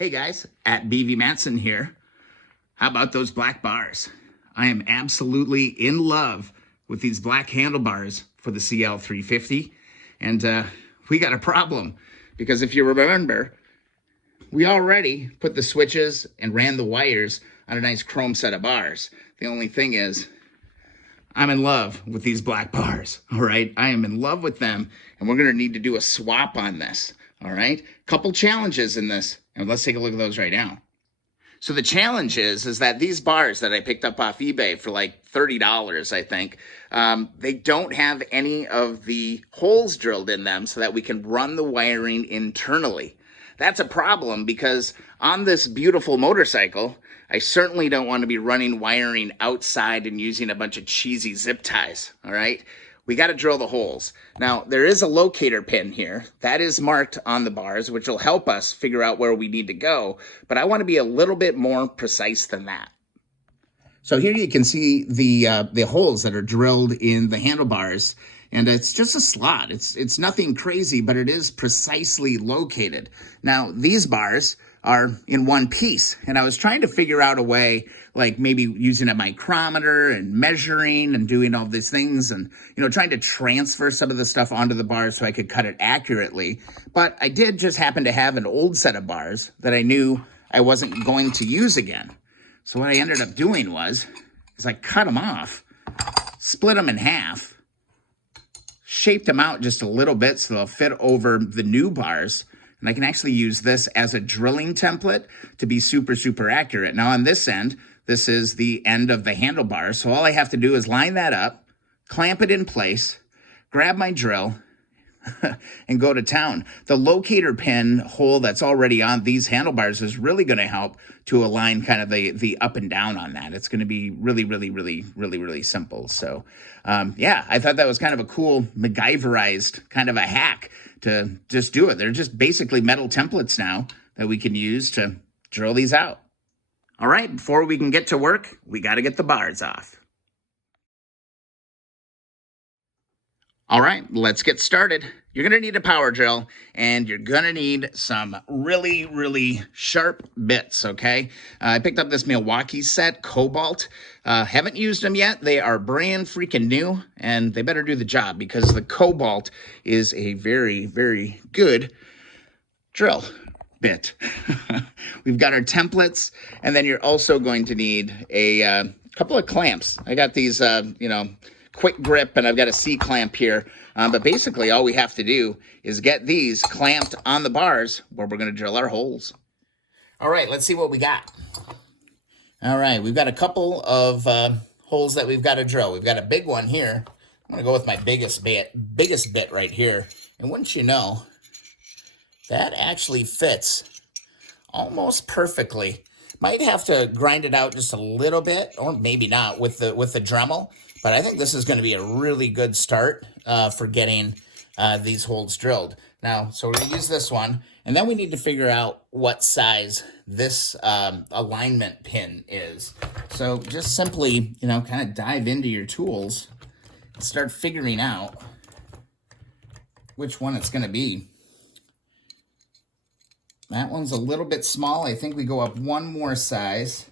Hey guys, at BV Matson here. How about those black bars? I am absolutely in love with these black handlebars for the CL350. And we got a problem because if you remember, we already put the switches and ran the wires on a nice chrome set of bars. The only thing is, I'm in love with these black bars, all right? I am in love with them, and we're gonna need to do a swap on this, all right? Couple challenges in this, and let's take a look at those right now. So the challenge is that these bars that I picked up off eBay for like $30, I think, they don't have any of the holes drilled in them so that we can run the wiring internally. That's a problem because on this beautiful motorcycle, I certainly don't want to be running wiring outside and using a bunch of cheesy zip ties, all right? We got to drill the holes. Now, there is a locator pin here. That is marked on the bars, which will help us figure out where we need to go, but I want to be a little bit more precise than that. So here you can see the holes that are drilled in the handlebars, and it's just a slot. It's nothing crazy, but it is precisely located. Now, these bars are in one piece, and I was trying to figure out a way, like maybe using a micrometer and measuring and doing all these things and, trying to transfer some of the stuff onto the bars so I could cut it accurately. But I did just happen to have an old set of bars that I knew I wasn't going to use again. So what I ended up doing is I cut them off, split them in half, shaped them out just a little bit so they'll fit over the new bars. And I can actually use this as a drilling template to be super, super accurate. Now on this end, this is the end of the handlebar. So all I have to do is line that up, clamp it in place, grab my drill, and go to town. The locator pin hole that's already on these handlebars is really going to help to align kind of the up and down on that. It's going to be really, really, really, really, really simple. So yeah, I thought that was kind of a cool MacGyverized kind of a hack to just do it. They're just basically metal templates now that we can use to drill these out. All right, before we can get to work, we got to get the bars off. All right, let's get started. You're going to need a power drill, and you're going to need some really, really sharp bits, okay? I picked up this Milwaukee set, Cobalt. Haven't used them yet. They are brand freaking new, and they better do the job because the Cobalt is a very, very good drill bit. We've got our templates, and then you're also going to need a couple of clamps. I got these, quick grip, and I've got a C-clamp here. But basically, all we have to do is get these clamped on the bars where we're going to drill our holes. All right, let's see what we got. All right, we've got a couple of holes that we've got to drill. We've got a big one here. I'm going to go with my biggest bit right here. And wouldn't you know, that actually fits almost perfectly. Might have to grind it out just a little bit, or maybe not with the Dremel. But I think this is going to be a really good start for getting these holes drilled. Now, so we're going to use this one, and then we need to figure out what size this alignment pin is. So just simply, kind of dive into your tools and start figuring out which one it's going to be. That one's a little bit small. I think we go up one more size.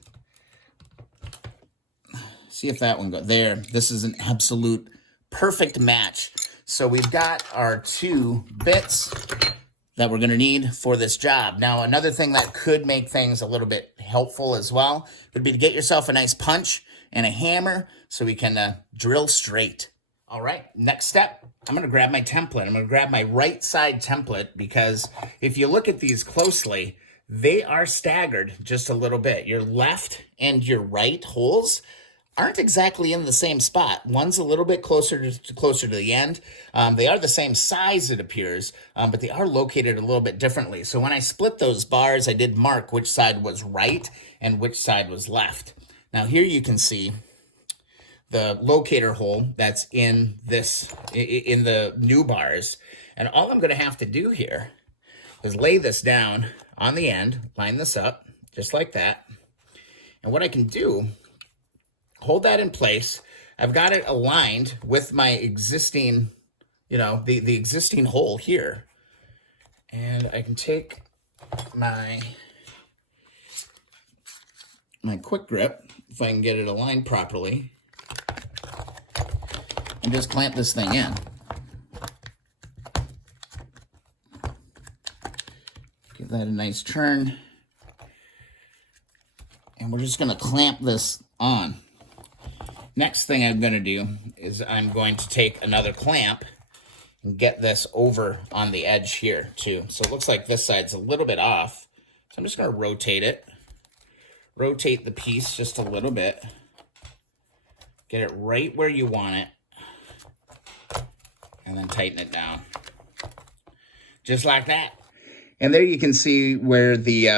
See if that one goes there. This is an absolute perfect match. So we've got our two bits that we're going to need for this job. Now, another thing that could make things a little bit helpful as well would be to get yourself a nice punch and a hammer so we can drill straight. All right, next step, I'm going to grab my template. I'm going to grab my right side template because if you look at these closely, they are staggered just a little bit. Your left and your right holes aren't exactly in the same spot. One's a little bit closer to the end. They are the same size, it appears, but they are located a little bit differently. So when I split those bars, I did mark which side was right and which side was left. Now here you can see the locator hole that's in the new bars. And all I'm gonna have to do here is lay this down on the end, line this up, just like that. And what I can do, hold that in place. I've got it aligned with my existing, the existing hole here. And I can take my my quick grip, if I can get it aligned properly, and just clamp this thing in. Give that a nice turn. And we're just going to clamp this on. Next thing I'm going to do is I'm going to take another clamp and get this over on the edge here too. So it looks like this side's a little bit off. So I'm just going to rotate it. Rotate the piece just a little bit. Get it right where you want it. And then tighten it down. Just like that. And there you can see where the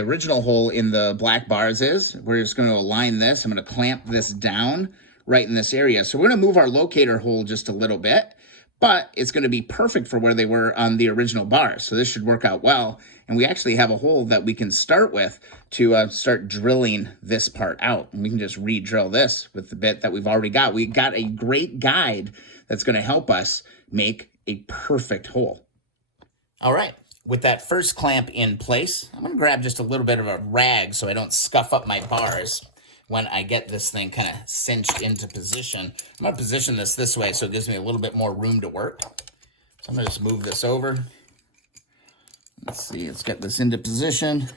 original hole in the black bars is. We're just going to align this. I'm going to clamp this down right in this area. So we're going to move our locator hole just a little bit, but it's going to be perfect for where they were on the original bars. So this should work out well. And we actually have a hole that we can start with to start drilling this part out. And we can just re-drill this with the bit that we've already got. We got a great guide that's going to help us make a perfect hole. All right. With that first clamp in place, I'm going to grab just a little bit of a rag so I don't scuff up my bars when I get this thing kind of cinched into position. I'm going to position this way so it gives me a little bit more room to work. So I'm going to just move this over. Let's see, let's get this into position.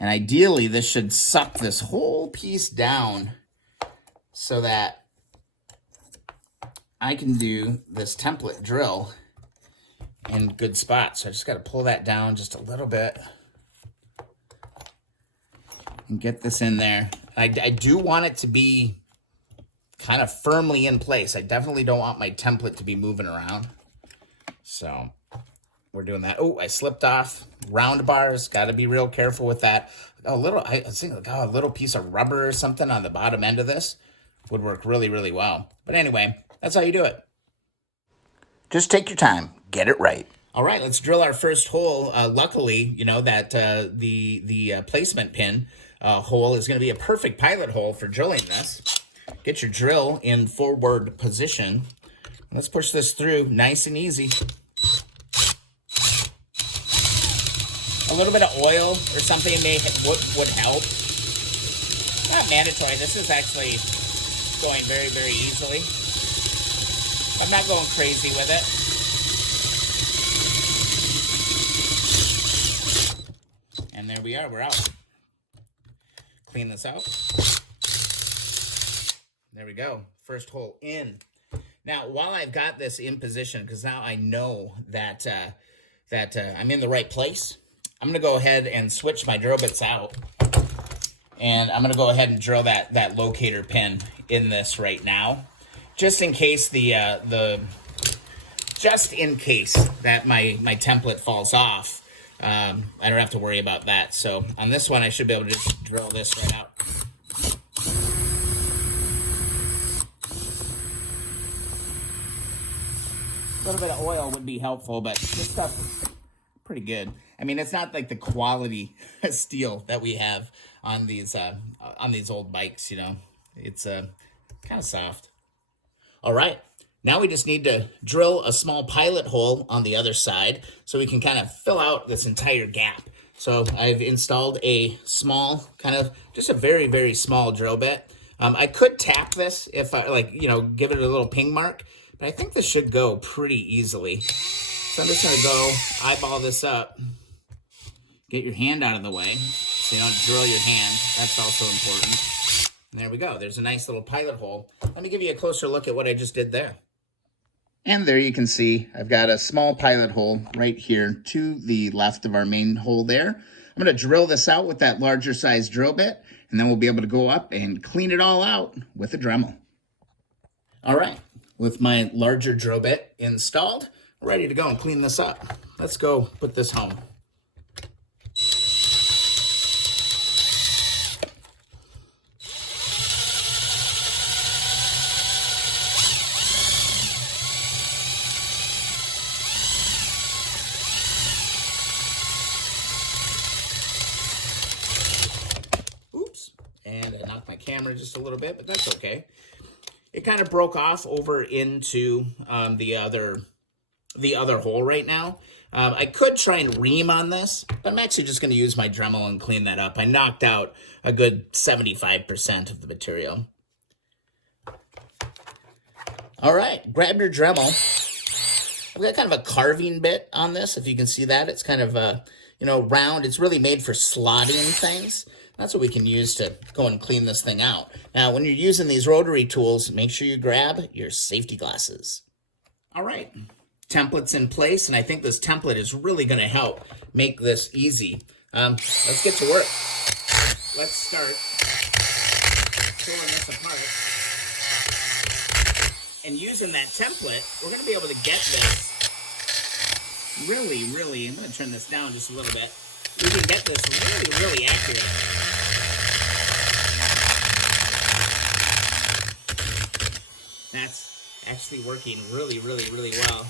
And ideally, this should suck this whole piece down so that I can do this template drill in good spots. So I just got to pull that down just a little bit and get this in there. I do want it to be kind of firmly in place. I definitely don't want my template to be moving around. So we're doing that. Oh, I slipped off. Round bars, got to be real careful with that. I was thinking like, a little piece of rubber or something on the bottom end of this would work really, really well. But anyway, that's how you do it. Just take your time. Get it right. All right, let's drill our first hole. Luckily, you know, that the placement pin hole is going to be a perfect pilot hole for drilling this. Get your drill in forward position. Let's push this through nice and easy. A little bit of oil or something would help. Not mandatory. This is actually going very, very easily. I'm not going crazy with it. And there we are, we're out. Clean this out. There we go, first hole in. Now, while I've got this in position, because now I know that I'm in the right place, I'm gonna go ahead and switch my drill bits out. And I'm gonna go ahead and drill that locator pin in this right now. Just in case just in case that my template falls off. I don't have to worry about that. So on this one, I should be able to just drill this right out. A little bit of oil would be helpful, but this stuff pretty good. I mean, it's not like the quality steel that we have on these old bikes, you know. It's kind of soft. All right. Now we just need to drill a small pilot hole on the other side so we can kind of fill out this entire gap. So I've installed a small, just a very, very small drill bit. I could tap this if I give it a little ping mark, but I think this should go pretty easily. So I'm just gonna go eyeball this up. Get your hand out of the way so you don't drill your hand. That's also important. And there we go. There's a nice little pilot hole. Let me give you a closer look at what I just did there. And there you can see I've got a small pilot hole right here to the left of our main hole there. I'm going to drill this out with that larger size drill bit, and then we'll be able to go up and clean it all out with a Dremel. All right, with my larger drill bit installed, we're ready to go and clean this up. Let's go put this home. And I knocked my camera just a little bit, but that's okay. It kind of broke off over into the other the other hole right now. I could try and ream on this, but I'm actually just going to use my Dremel and clean that up. I knocked out a good 75% of the material. All right, grab your Dremel. I've got kind of a carving bit on this, if you can see that. It's kind of, round. It's really made for slotting things. That's what we can use to go and clean this thing out. Now, when you're using these rotary tools, make sure you grab your safety glasses. All right, template's in place, and I think this template is really going to help make this easy. Let's get to work. Let's start pulling this apart. And using that template, we're going to be able to get this really, I'm going to turn this down just a little bit. We can get this really accurate. That's actually working really well.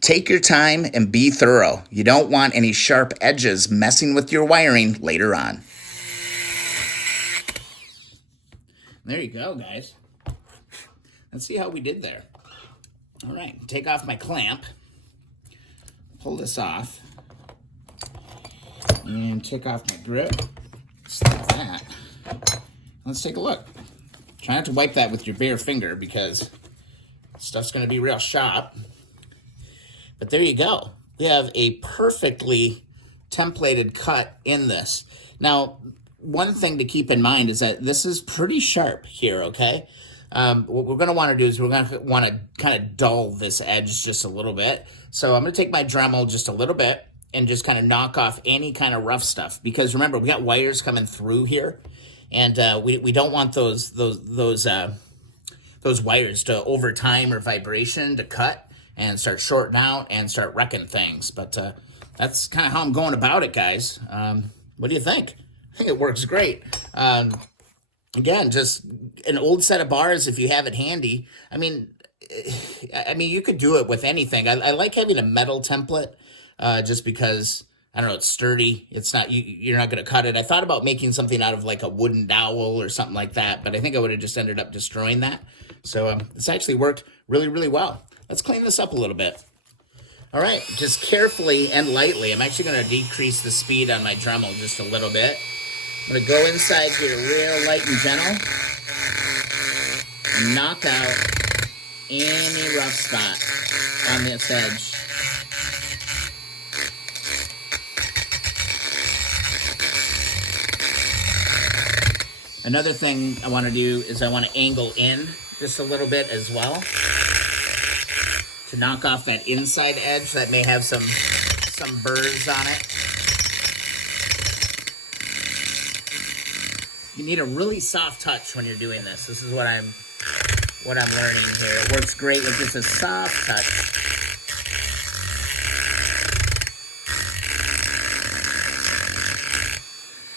Take your time and be thorough. You don't want any sharp edges messing with your wiring later on. There you go, guys. Let's see how we did there. All right, take off my clamp. Pull this off. And take off my grip. Just like that. Let's take a look. Try not to wipe that with your bare finger because stuff's going to be real sharp. But there you go. We have a perfectly templated cut in this. Now, one thing to keep in mind is that this is pretty sharp here, okay? What we're going to want to do is we're going to want to kind of dull this edge just a little bit. So I'm going to take my Dremel just a little bit and just kind of knock off any kind of rough stuff. Because remember, we got wires coming through here. And we don't want those wires to, over time or vibration, to cut and start shorting out and start wrecking things. But that's kind of how I'm going about it, guys. What do you think? I think it works great. Again, just an old set of bars if you have it handy. I mean, you could do it with anything. I like having a metal template just because, I don't know, it's sturdy. It's not, you're not going to cut it. I thought about making something out of like a wooden dowel or something like that, but I think I would have just ended up destroying that. So this actually worked really well. Let's clean this up a little bit. All right, just carefully and lightly. I'm actually going to decrease the speed on my Dremel just a little bit. I'm going to go inside here real light and gentle and knock out any rough spot on this edge. Another thing I want to do is I want to angle in just a little bit as well to knock off that inside edge that may have some burrs on it. You need a really soft touch when you're doing this. This is what I'm learning here. It works great with just a soft touch.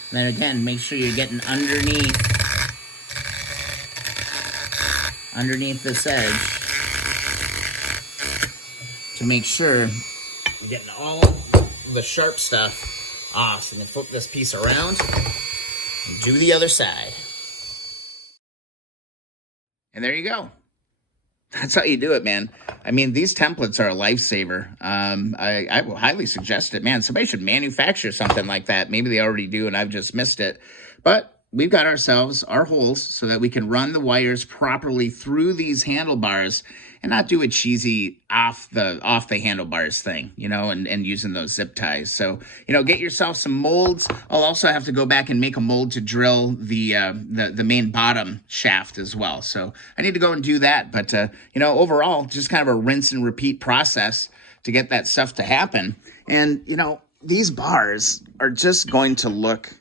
And then again, make sure you're getting underneath this edge to make sure you're getting all the sharp stuff off. And then flip this piece around and do the other side. And there you go. That's how you do it, man. I mean, these templates are a lifesaver. I will highly suggest it. Man, somebody should manufacture something like that. Maybe they already do and I've just missed it. But we've got ourselves our holes so that we can run the wires properly through these handlebars and not do a cheesy off the handlebars thing, and using those zip ties. So, get yourself some molds. I'll also have to go back and make a mold to drill the main bottom shaft as well. So I need to go and do that. But, overall, just kind of a rinse and repeat process to get that stuff to happen. And, these bars are just going to look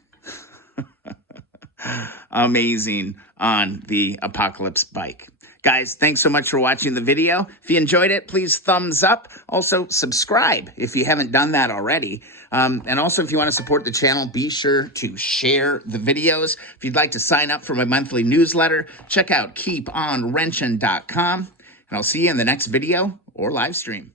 amazing on the Apocalypse bike. Guys, thanks so much for watching the video. If you enjoyed it, please thumbs up. Also, subscribe if you haven't done that already. And also, if you want to support the channel, be sure to share the videos. If you'd like to sign up for my monthly newsletter, check out keeponwrenching.com. And I'll see you in the next video or live stream.